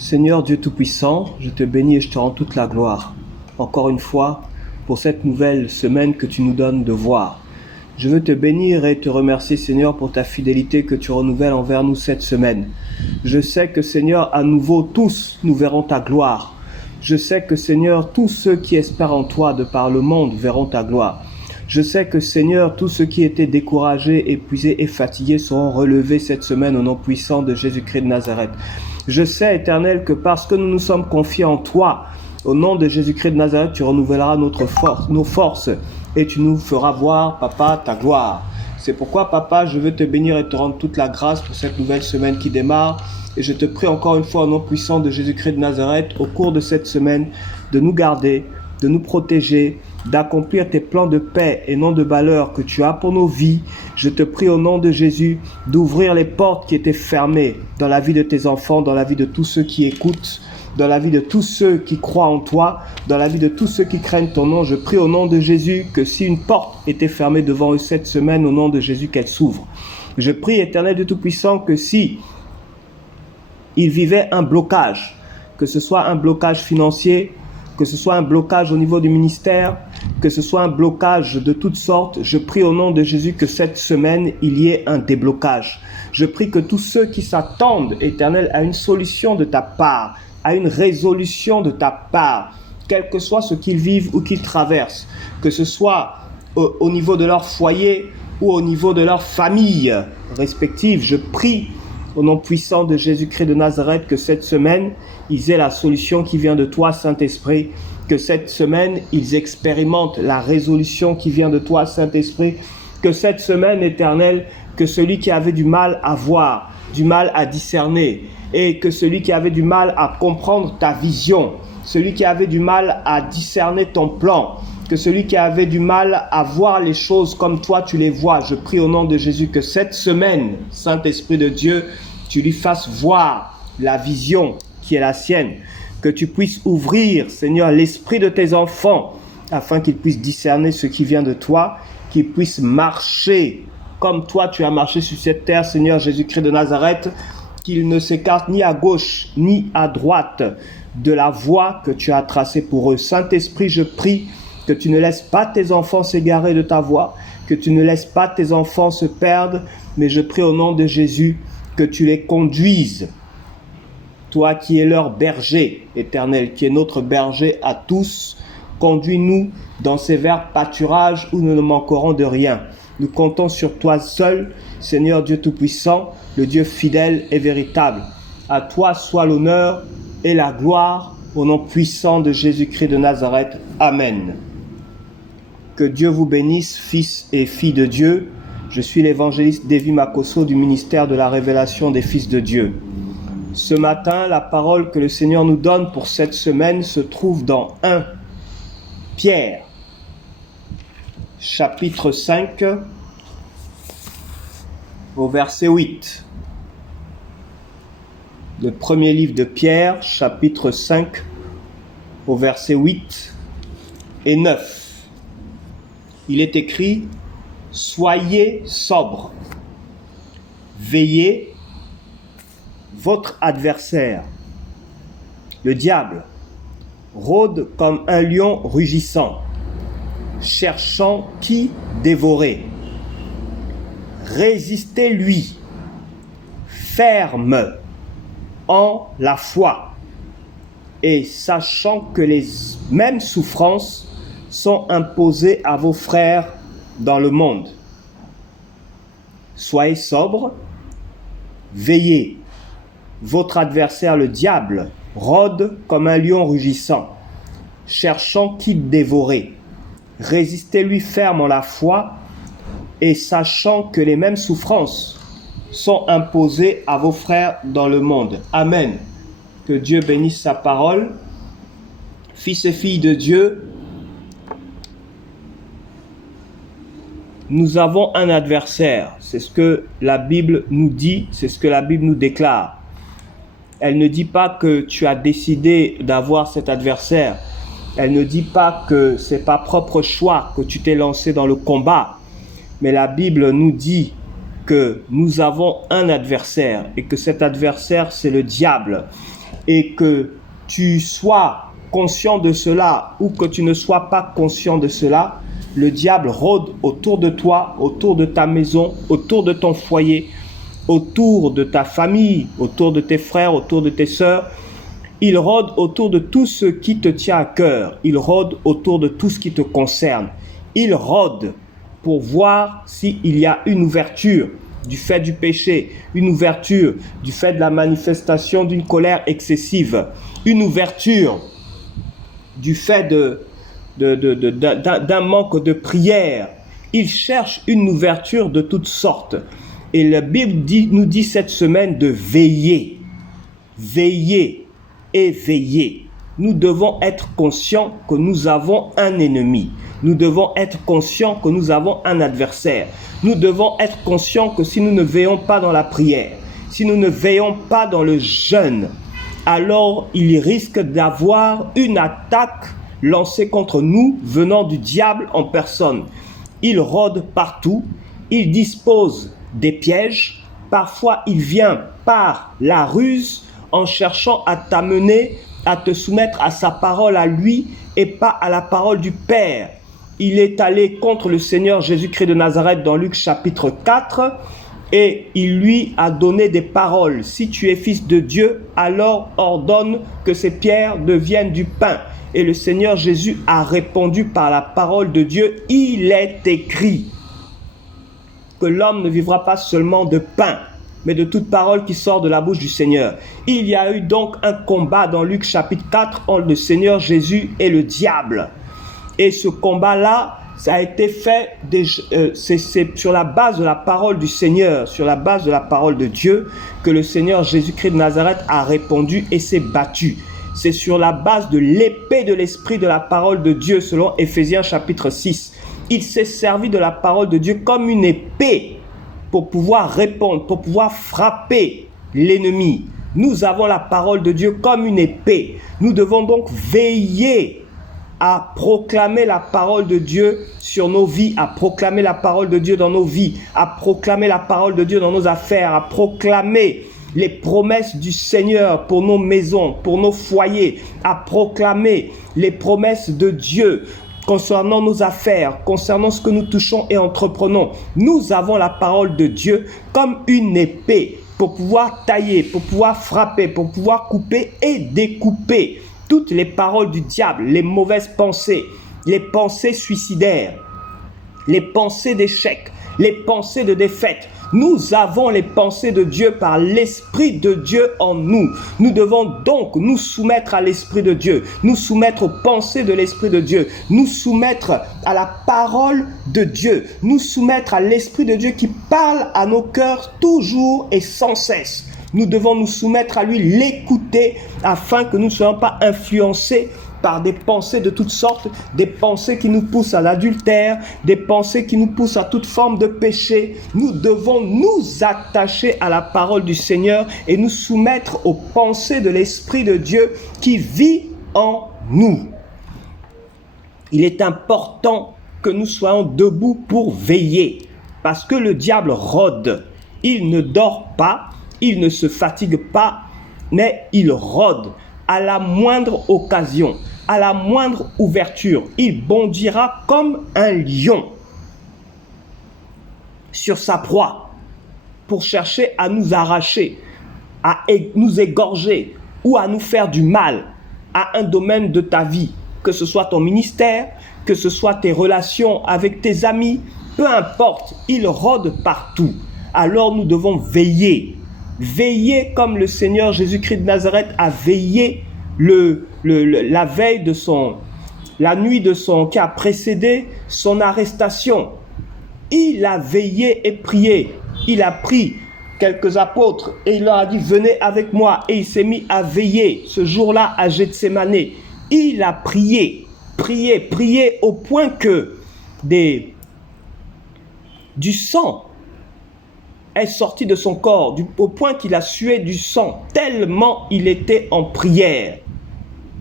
Seigneur Dieu Tout-Puissant, je te bénis et je te rends toute la gloire. Encore une fois, pour cette nouvelle semaine que tu nous donnes de voir. Je veux te bénir et te remercier, Seigneur, pour ta fidélité que tu renouvelles envers nous cette semaine. Je sais que, Seigneur, à nouveau, tous nous verrons ta gloire. Je sais que, Seigneur, tous ceux qui espèrent en toi de par le monde verront ta gloire. Je sais que, Seigneur, tous ceux qui étaient découragés, épuisés et fatigués seront relevés cette semaine au nom puissant de Jésus-Christ de Nazareth. Je sais, Éternel, que parce que nous nous sommes confiés en toi, au nom de Jésus-Christ de Nazareth, tu renouvelleras nos forces et tu nous feras voir, Papa, ta gloire. C'est pourquoi, Papa, je veux te bénir et te rendre toute la grâce pour cette nouvelle semaine qui démarre. Et je te prie encore une fois au nom puissant de Jésus-Christ de Nazareth, au cours de cette semaine, de nous garder, de nous protéger, d'accomplir tes plans de paix et non de malheur que tu as pour nos vies. Je te prie au nom de Jésus d'ouvrir les portes qui étaient fermées dans la vie de tes enfants, dans la vie de tous ceux qui écoutent, dans la vie de tous ceux qui croient en toi, dans la vie de tous ceux qui craignent ton nom. Je prie au nom de Jésus que si une porte était fermée devant eux cette semaine, au nom de Jésus, qu'elle s'ouvre. Je prie, Éternel Dieu Tout-Puissant, que si ils vivaient un blocage, que ce soit un blocage financier, que ce soit un blocage au niveau du ministère, que ce soit un blocage de toutes sortes, je prie au nom de Jésus que cette semaine, il y ait un déblocage. Je prie que tous ceux qui s'attendent, Éternel, à une solution de ta part, à une résolution de ta part, quel que soit ce qu'ils vivent ou qu'ils traversent, que ce soit au niveau de leur foyer ou au niveau de leur famille respective, je prie au nom puissant de Jésus-Christ de Nazareth, que cette semaine, ils aient la solution qui vient de toi, Saint-Esprit. Que cette semaine, ils expérimentent la résolution qui vient de toi, Saint-Esprit. Que cette semaine, Éternel, que celui qui avait du mal à voir, du mal à discerner, et que celui qui avait du mal à comprendre ta vision, celui qui avait du mal à discerner ton plan, que celui qui avait du mal à voir les choses comme toi tu les vois, je prie au nom de Jésus que cette semaine, Saint-Esprit de Dieu, tu lui fasses voir la vision qui est la sienne, que tu puisses ouvrir, Seigneur, l'esprit de tes enfants, afin qu'ils puissent discerner ce qui vient de toi, qu'ils puissent marcher comme toi tu as marché sur cette terre, Seigneur Jésus-Christ de Nazareth, qu'ils ne s'écartent ni à gauche ni à droite de la voie que tu as tracée pour eux. Saint-Esprit, je prie que tu ne laisses pas tes enfants s'égarer de ta voie, que tu ne laisses pas tes enfants se perdre, mais je prie au nom de Jésus que tu les conduises. Toi qui es leur berger éternel, qui est notre berger à tous, conduis-nous dans ces verts pâturages où nous ne manquerons de rien. Nous comptons sur toi seul, Seigneur Dieu Tout-Puissant, le Dieu fidèle et véritable. À toi soit l'honneur et la gloire au nom puissant de Jésus-Christ de Nazareth. Amen. Que Dieu vous bénisse, fils et filles de Dieu. Je suis l'évangéliste Davy Makosso du ministère de la révélation des fils de Dieu. Ce matin, la parole que le Seigneur nous donne pour cette semaine se trouve dans 1 Pierre, chapitre 5, au verset 8. Le premier livre de Pierre, chapitre 5, au verset 8 et 9. Il est écrit « Soyez sobres, veillez, votre adversaire, le diable, rôde comme un lion rugissant, cherchant qui dévorer. Résistez-lui, ferme en la foi, et sachant que les mêmes souffrances sont imposées à vos frères dans le monde. Soyez sobres, veillez. Votre adversaire, le diable, rôde comme un lion rugissant, cherchant qui dévorer. Résistez-lui ferme en la foi, et sachant que les mêmes souffrances sont imposées à vos frères dans le monde. Amen. Que Dieu bénisse sa parole. Fils et filles de Dieu, nous avons un adversaire. C'est ce que la Bible nous dit, c'est ce que la Bible nous déclare. Elle ne dit pas que tu as décidé d'avoir cet adversaire. Elle ne dit pas que c'est par propre choix que tu t'es lancé dans le combat. Mais la Bible nous dit que nous avons un adversaire et que cet adversaire, c'est le diable. et que tu sois conscient de cela ou que tu ne sois pas conscient de cela, le diable rôde autour de toi, autour de ta maison, autour de ton foyer, autour de ta famille, autour de tes frères, autour de tes sœurs. Il rôde autour de tout ce qui te tient à cœur. Il rôde autour de tout ce qui te concerne. Il rôde pour voir s'il y a une ouverture du fait du péché, une ouverture du fait de la manifestation d'une colère excessive, une ouverture du fait d'un manque de prière. Il cherche une ouverture de toutes sortes. Et la Bible nous dit cette semaine de veiller. Veiller et veiller. Nous devons être conscients que nous avons un ennemi. Nous devons être conscients que nous avons un adversaire. Nous devons être conscients que si nous ne veillons pas dans la prière, si nous ne veillons pas dans le jeûne, alors il risque d'avoir une attaque lancée contre nous venant du diable en personne. Il rôde partout, il dispose des pièges, parfois il vient par la ruse en cherchant à t'amener à te soumettre à sa parole à lui et pas à la parole du Père. Il est allé contre le Seigneur Jésus-Christ de Nazareth dans Luc chapitre 4 et il lui a donné des paroles. Si tu es fils de Dieu, alors ordonne que ces pierres deviennent du pain. Et le Seigneur Jésus a répondu par la parole de Dieu. Il est écrit que l'homme ne vivra pas seulement de pain, mais de toute parole qui sort de la bouche du Seigneur. Il y a eu donc un combat dans Luc chapitre 4 entre le Seigneur Jésus et le diable. Et ce combat-là, ça a été fait, c'est sur la base de la parole du Seigneur, sur la base de la parole de Dieu, que le Seigneur Jésus-Christ de Nazareth a répondu et s'est battu. C'est sur la base de l'épée de l'esprit de la parole de Dieu, selon Éphésiens chapitre 6. Il s'est servi de la parole de Dieu comme une épée pour pouvoir répondre, pour pouvoir frapper l'ennemi. Nous avons la parole de Dieu comme une épée. Nous devons donc veiller à proclamer la parole de Dieu sur nos vies, à proclamer la parole de Dieu dans nos vies, à proclamer la parole de Dieu dans nos affaires, à proclamer les promesses du Seigneur pour nos maisons, pour nos foyers, à proclamer les promesses de Dieu concernant nos affaires, concernant ce que nous touchons et entreprenons. Nous avons la parole de Dieu comme une épée pour pouvoir tailler, pour pouvoir frapper, pour pouvoir couper et découper toutes les paroles du diable, les mauvaises pensées, les pensées suicidaires, les pensées d'échec, les pensées de défaite. Nous avons les pensées de Dieu par l'Esprit de Dieu en nous. Nous devons donc nous soumettre à l'Esprit de Dieu, nous soumettre aux pensées de l'Esprit de Dieu, nous soumettre à la parole de Dieu, nous soumettre à l'Esprit de Dieu qui parle à nos cœurs toujours et sans cesse. Nous devons nous soumettre à lui, l'écouter, afin que nous ne soyons pas influencés par des pensées de toutes sortes, des pensées qui nous poussent à l'adultère, des pensées qui nous poussent à toute forme de péché. Nous devons nous attacher à la parole du Seigneur et nous soumettre aux pensées de l'Esprit de Dieu qui vit en nous. Il est important que nous soyons debout pour veiller, parce que le diable rôde. Il ne dort pas, il ne se fatigue pas, mais il rôde. À la moindre occasion, à la moindre ouverture, il bondira comme un lion sur sa proie pour chercher à nous arracher, à nous égorger ou à nous faire du mal à un domaine de ta vie, que ce soit ton ministère, que ce soit tes relations avec tes amis, peu importe, il rôde partout. Alors nous devons veiller. Veiller comme le Seigneur Jésus-Christ de Nazareth a veillé la veille de la nuit qui a précédé son arrestation. Il a veillé et prié. Il a pris quelques apôtres et il leur a dit venez avec moi, et il s'est mis à veiller ce jour-là à Gethsémane. Il a prié au point que du sang est sorti de son corps, au point qu'il a sué du sang, tellement il était en prière,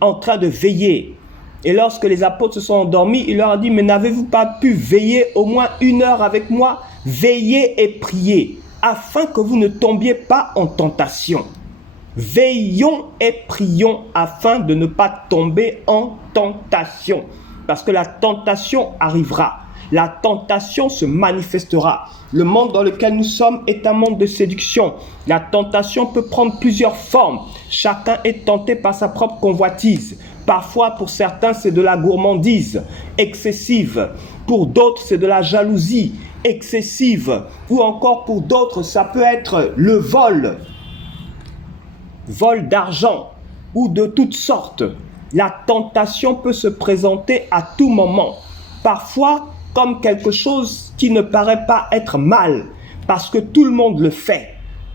en train de veiller. Et lorsque les apôtres se sont endormis, il leur a dit, mais n'avez-vous pas pu veiller au moins 1 heure avec moi? Veillez et priez, afin que vous ne tombiez pas en tentation. Veillons et prions afin de ne pas tomber en tentation. Parce que la tentation arrivera. La tentation se manifestera. Le monde dans lequel nous sommes est un monde de séduction. La tentation peut prendre plusieurs formes. Chacun est tenté par sa propre convoitise. Parfois, pour certains, c'est de la gourmandise excessive. Pour d'autres, c'est de la jalousie excessive. Ou encore pour d'autres, ça peut être le vol d'argent ou de toutes sortes. La tentation peut se présenter à tout moment. Parfois, comme quelque chose qui ne paraît pas être mal, parce que tout le monde le fait,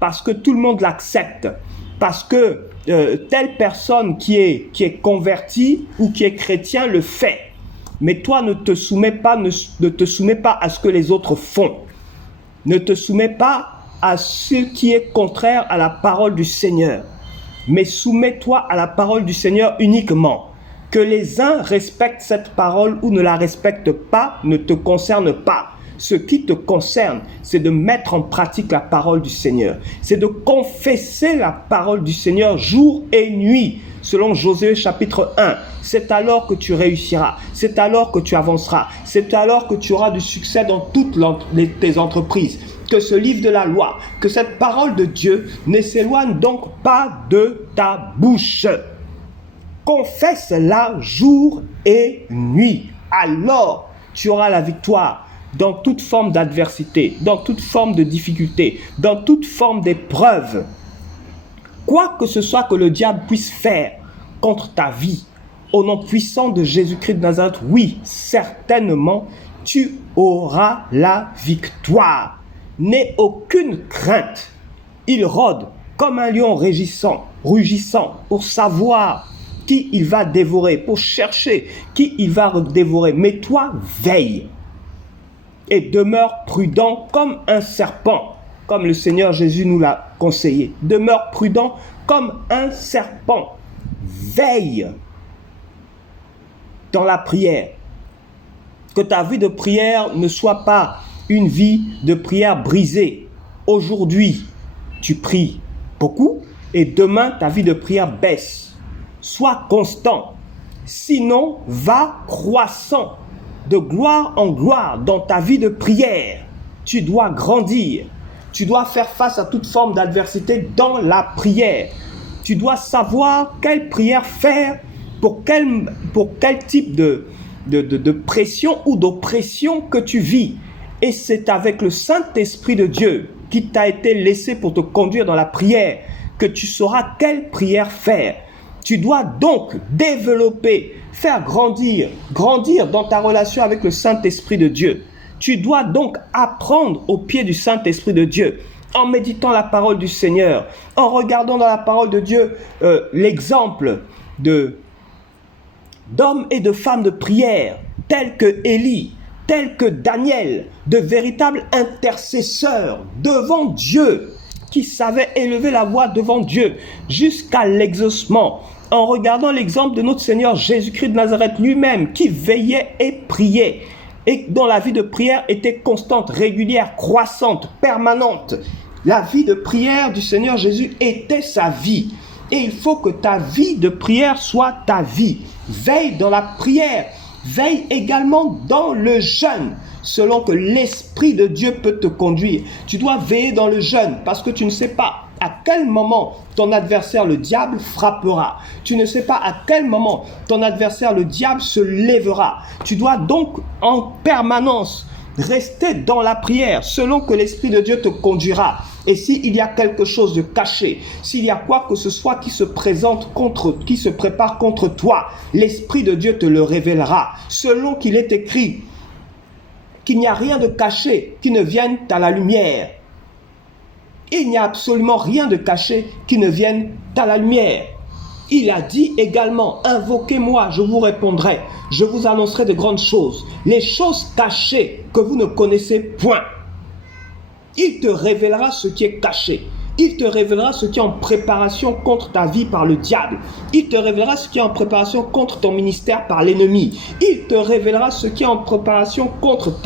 parce que tout le monde l'accepte, parce que telle personne qui est convertie ou qui est chrétien le fait. Mais toi, ne te soumets pas à ce que les autres font. Ne te soumets pas à ce qui est contraire à la parole du Seigneur. Mais soumets-toi à la parole du Seigneur uniquement. Que les uns respectent cette parole ou ne la respectent pas ne te concerne pas. Ce qui te concerne, c'est de mettre en pratique la parole du Seigneur. C'est de confesser la parole du Seigneur jour et nuit, selon Josué chapitre 1. C'est alors que tu réussiras. C'est alors que tu avanceras. C'est alors que tu auras du succès dans toutes tes entreprises. Que ce livre de la loi, que cette parole de Dieu ne s'éloigne donc pas de ta bouche. Confesse-la jour et nuit. Alors, tu auras la victoire dans toute forme d'adversité, dans toute forme de difficulté, dans toute forme d'épreuve. Quoi que ce soit que le diable puisse faire contre ta vie, au nom puissant de Jésus-Christ de Nazareth, oui, certainement, tu auras la victoire. N'aie aucune crainte. Il rôde comme un lion rugissant pour savoir qui il va dévorer, pour chercher qui il va dévorer. Mais toi, veille et demeure prudent comme un serpent, comme le Seigneur Jésus nous l'a conseillé. Demeure prudent comme un serpent. Veille dans la prière. Que ta vie de prière ne soit pas une vie de prière brisée. Aujourd'hui, tu pries beaucoup et demain, ta vie de prière baisse. Sois constant. Sinon, va croissant de gloire en gloire dans ta vie de prière. Tu dois grandir. Tu dois faire face à toute forme d'adversité dans la prière. Tu dois savoir quelle prière faire pour quel type de pression ou d'oppression que tu vis. Et c'est avec le Saint-Esprit de Dieu qui t'a été laissé pour te conduire dans la prière que tu sauras quelle prière faire. Tu dois donc développer, faire grandir dans ta relation avec le Saint-Esprit de Dieu. Tu dois donc apprendre au pied du Saint-Esprit de Dieu, en méditant la parole du Seigneur, en regardant dans la parole de Dieu l'exemple d'hommes et de femmes de prière, tels que Élie, tels que Daniel, de véritables intercesseurs devant Dieu, qui savaient élever la voix devant Dieu jusqu'à l'exaucement, en regardant l'exemple de notre Seigneur Jésus-Christ de Nazareth lui-même, qui veillait et priait, et dont la vie de prière était constante, régulière, croissante, permanente. La vie de prière du Seigneur Jésus était sa vie. Et il faut que ta vie de prière soit ta vie. Veille dans la prière. Veille également dans le jeûne, selon que l'Esprit de Dieu peut te conduire. Tu dois veiller dans le jeûne parce que tu ne sais pas à quel moment ton adversaire, le diable, frappera. Tu ne sais pas à quel moment ton adversaire, le diable, se lèvera. Tu dois donc en permanence rester dans la prière selon que l'Esprit de Dieu te conduira. Et s'il y a quelque chose de caché, s'il y a quoi que ce soit qui se prépare contre toi, l'Esprit de Dieu te le révélera. Selon qu'il est écrit qu'il n'y a rien de caché qui ne vienne à la lumière. Il n'y a absolument rien de caché qui ne vienne à la lumière. Il a dit également, invoquez-moi, je vous répondrai, je vous annoncerai de grandes choses, les choses cachées que vous ne connaissez point. Il te révélera ce qui est caché. Il te révélera ce qui est en préparation contre ta vie par le diable. Il te révélera ce qui est en préparation contre ton ministère par l'ennemi. Il te révélera ce qui est en préparation contre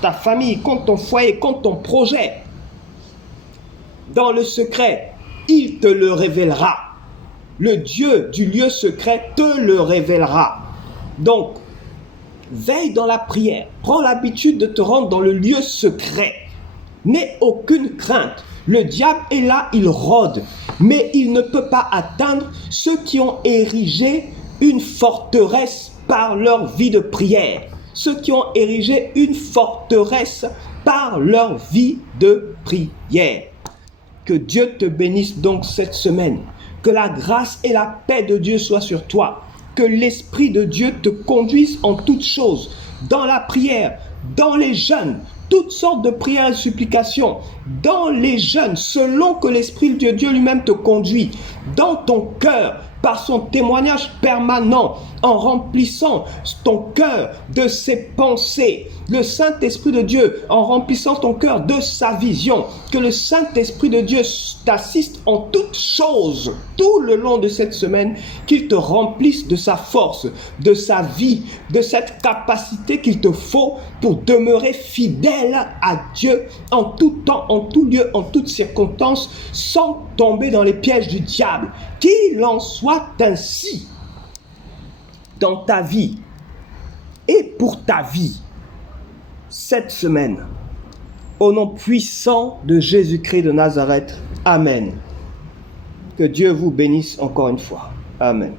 ta famille, contre ton foyer, contre ton projet. Dans le secret, il te le révélera. Le Dieu du lieu secret te le révélera. Donc, veille dans la prière. Prends l'habitude de te rendre dans le lieu secret. N'aie aucune crainte. Le diable est là, il rôde. Mais il ne peut pas atteindre ceux qui ont érigé une forteresse par leur vie de prière. Ceux qui ont érigé une forteresse par leur vie de prière. Que Dieu te bénisse donc cette semaine. Que la grâce et la paix de Dieu soient sur toi. Que l'Esprit de Dieu te conduise en toutes choses. Dans la prière, dans les jeûnes, toutes sortes de prières et supplications. Dans les jeûnes, selon que l'Esprit de Dieu lui-même te conduit. Dans ton cœur, par son témoignage permanent, en remplissant ton cœur de ses pensées. Le Saint-Esprit de Dieu, en remplissant ton cœur de sa vision. Que le Saint-Esprit de Dieu t'assiste en toutes choses, tout le long de cette semaine, qu'il te remplisse de sa force, de sa vie, de cette capacité qu'il te faut pour demeurer fidèle à Dieu en tout temps, en tout lieu, en toutes circonstances, sans tomber dans les pièges du diable. Qu'il en soit ainsi dans ta vie et pour ta vie cette semaine. Au nom puissant de Jésus-Christ de Nazareth. Amen. Que Dieu vous bénisse encore une fois. Amen.